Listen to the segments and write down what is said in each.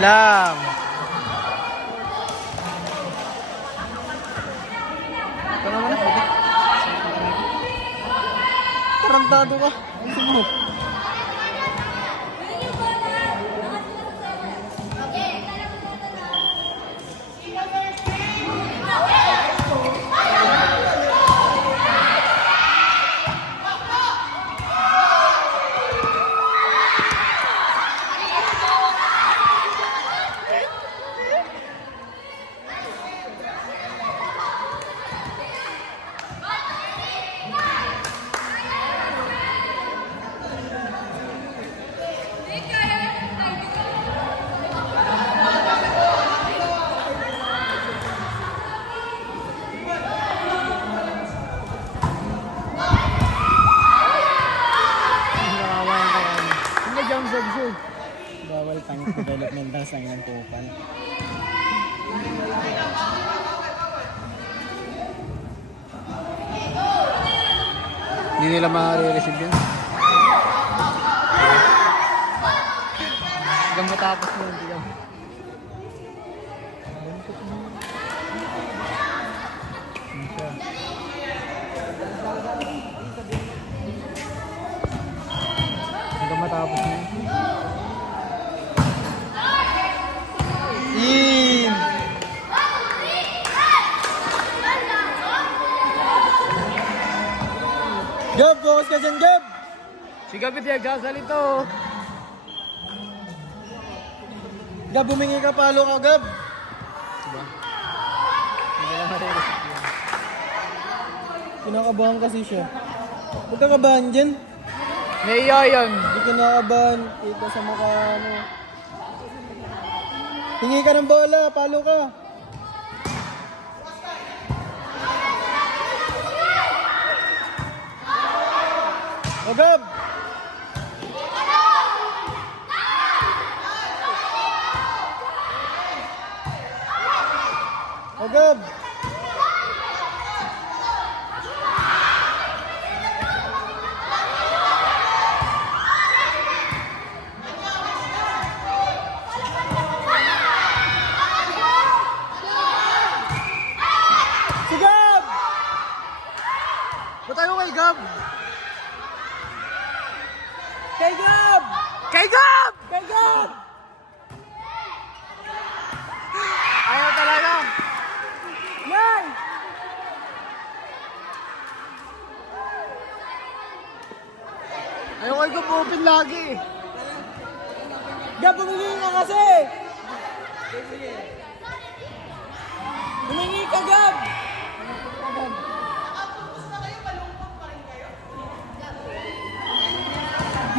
lang. Ito naman na. Tarantado ka. Gusto mo. Bawal tank development ng sign ng tupan. Hindi nila ma-receive yun. Hanggang matapos mo, hindi lang. Hanggang matapos mo. In! Gab, focus ka dyan, Gab! Si Gab hindi nagsasalito. Gab, bumingi ka, palo ka, Gab! Diba? Hindi lang mariresip yun. Kinakabahan kasi siya. Huwag ka kabahan dyan. Naiya yan. Hindi kinakabahan. Kita sa mukha, ano. Hingi ka ng bola, palo ka. O Gab! O Gab! Tayo kay Gab! Kay Gab! Kay Gab! Kay Gab! Ayaw talaga! Yan! Ayaw kay Gab open lagi! Gab, humingi ka kasi! Humingi ka, Gab!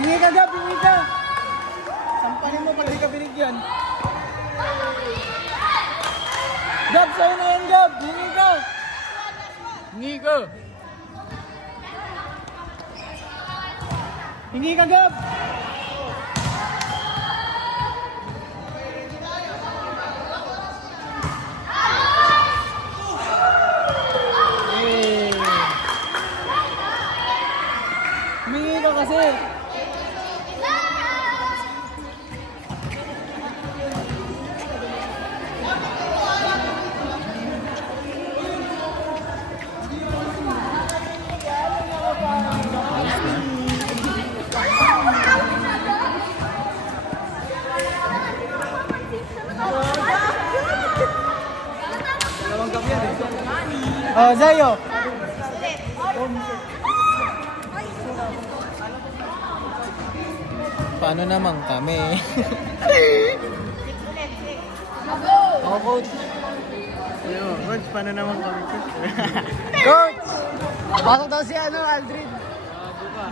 Hingi ka, Gab! Hingi ka! Sampanin mo pag di ka binigyan. Gab, sa'yo na yan, Gab! Hingi ka! Hingi ka! Hingi ka, Gab! Hingi ka kasi! Oh, Zayo. Paano naman kami? Oh, coach. Coach, paano naman kami? Coach! Pasok daw si Aldrin. Buka.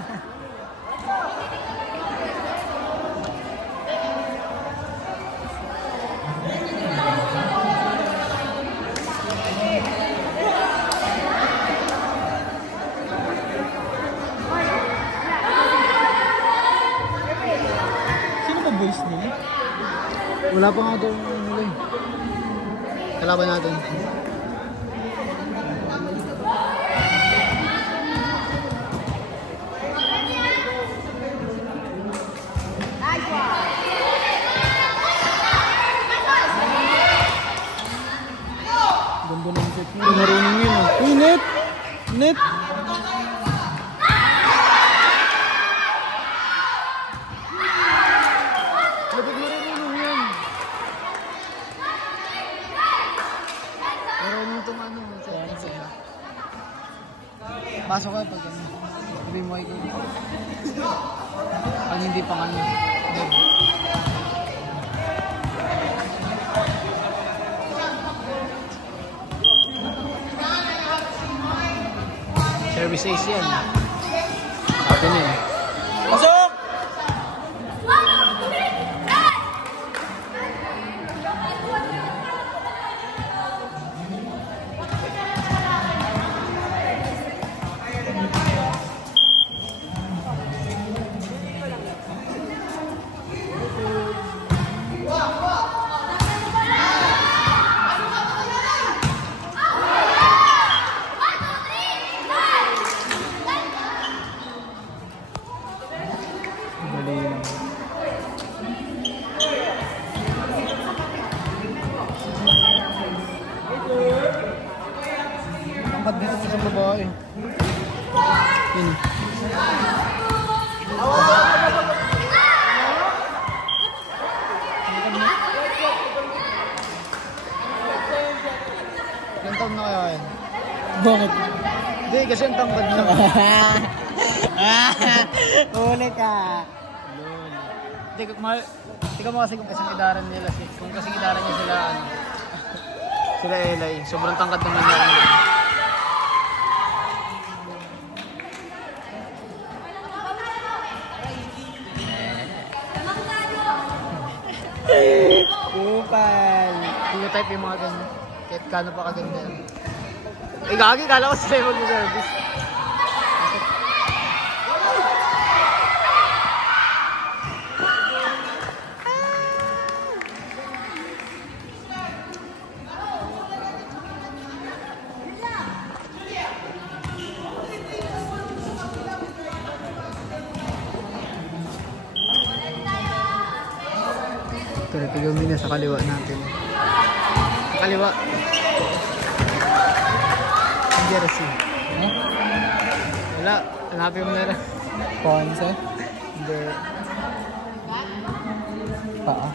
Voice nila. Wala pa nga daw yung kalaban natin. Pasok ka pag ano. Sabi mo kayo. Pag hindi pang ano. Service ace yan. Sabi na eh. Pasok! Angkat dito sa isang babae. Yun. Ilang taon na kaya yan? Bakit? Hindi, kasi ang tangkad na. Huli ka. Tingnan mo kasi kung kasing idaran nila. Kung kasing idaran niya sila, ano, sila Eli. Sobrang tangkad naman niya. Kupal. Hindi type yung mga ganyan. Kahit kano pa kaganda. Eh, gagi, kala ko sila yung mag-service. Ito, tigamin na sa kaliwa natin. Sa kaliwa. Ang jersey. Huh? Wala, hanapin mo na lang. Ponce? Hindi. Paa.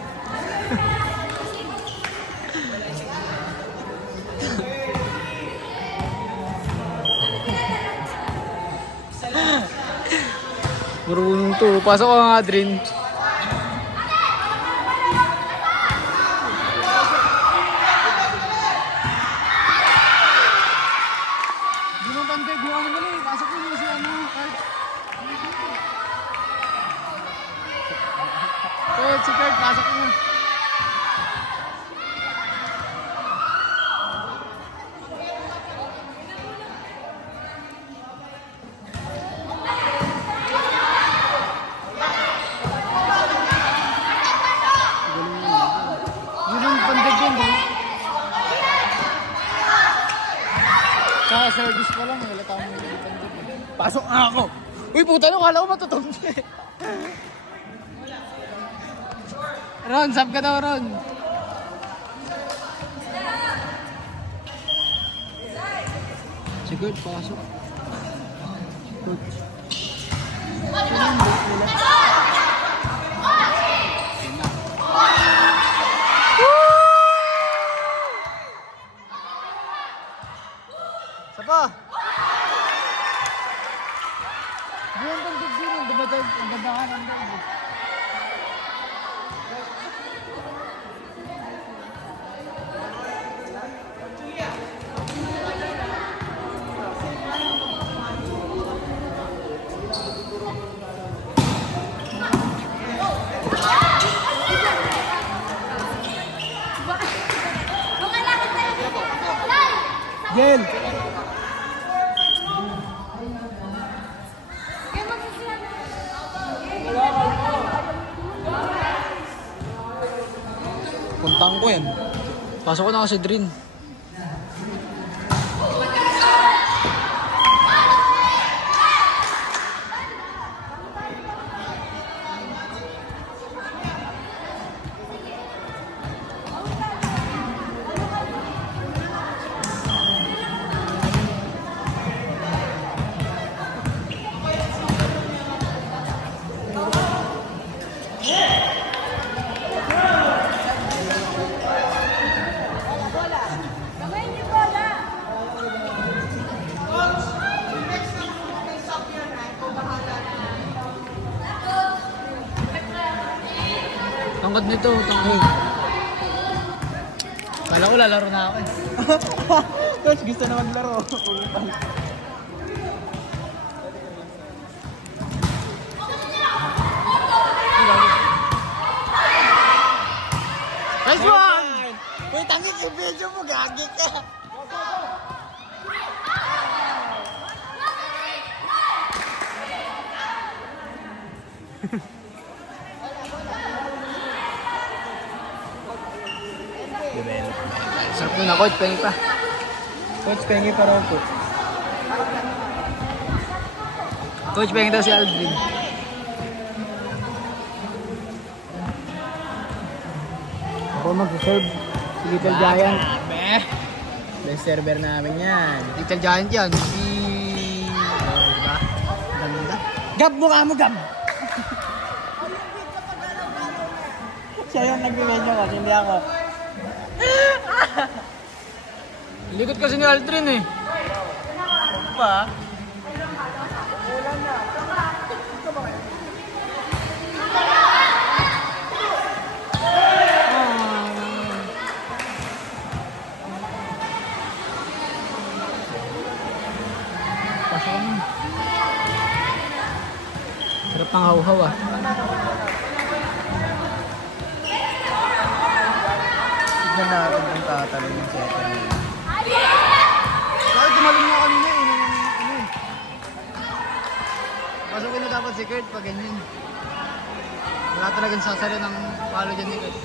Marunong to. Pasok ka nga, Adrin. Si Kurt, pasok mo. Yun ang pandag yun, di? Sa service pa lang, wala tayong mga pandag. Pasok nga ako. Uy, puta nung kala ko matutog niya eh. Ron, sab ka daw, Ron. Si Kurt, pasok. Kurt. Sapa? Di ang tagtag din, ang gabadahan ang dami. Gel! Puntang ko yan. Pasok ko na kasi Drin. Tangkad nito, tangkad. Kala ko lalaro na ako eh. Coach, gusto na maglaro. Nice one! Uy, tangin yung video mo, gagi ka. Sarap nun na, coach. Pengi pa. Coach, pengi pa raw, coach. Coach, pengi daw si Aldrin. Ako mag-serve. Si Little Giant. Best server namin yan. Little Giant yan. Si... diba? Ganda. Gab, mukha mo, Gab! Siya yung nag-medyo ko, hindi ako. Likod kasi ni Aldrin eh. Pa? Pasok mo. Sarap ng hawhaw ah. Tignan natin kung tatalon yung second. Bakit tumalun mo kanina eh? Pasukin na dapat si Kurt pag ganyan. Wala talagang sasalo ng palo dyan ni Kurt.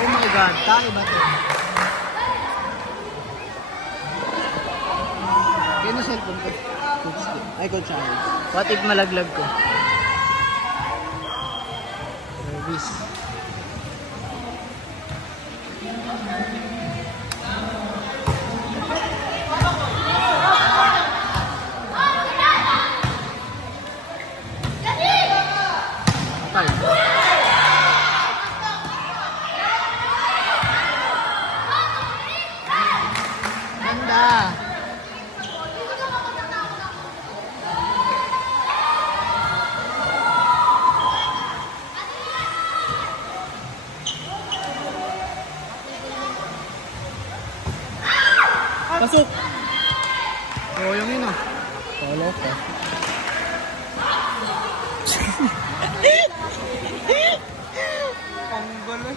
Oh my God, tali ba ito? Kaya na cellphone ko. Ay, Coach Charles. What if malaglag ko? Service. Patay. Ganda. Pasok! Oo, yung yun ah. Polo ka. Ang gulo.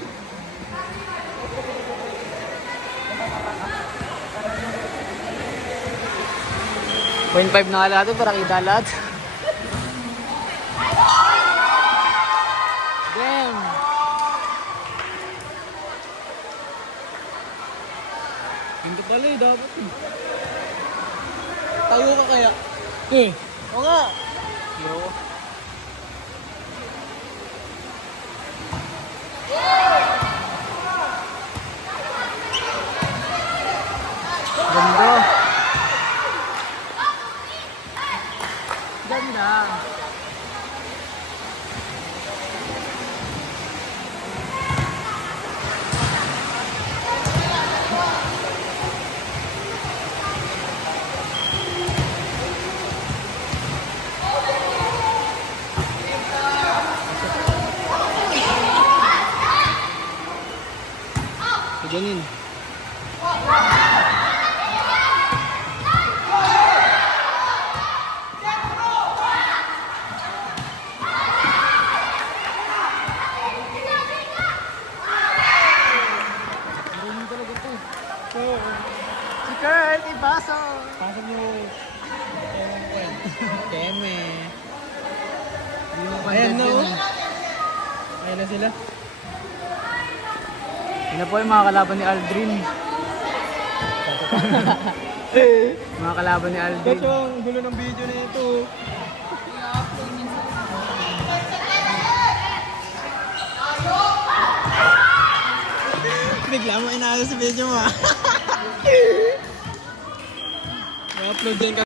.5 na nga lahat para kita lahat. Damn! Hindi pala eh, dapat eh. Tayo ka kaya? Eh! Oo nga! Yo! Ganda! Ganda! Ganyan. Marunong talaga ito. Oo. Si Kurt, ipaso! Pasok mo. Ewan ko eh. Keme. Hindi mo Ayan content na yun oh. eh. Ayan na sila. Yun na po yung mga kalaban ni Aldrin. Mga kalaban ni Aldrin. Guys, ang gulo ng video na ito. Bigla mo inaayos sa video mo ah. I-upload din ka.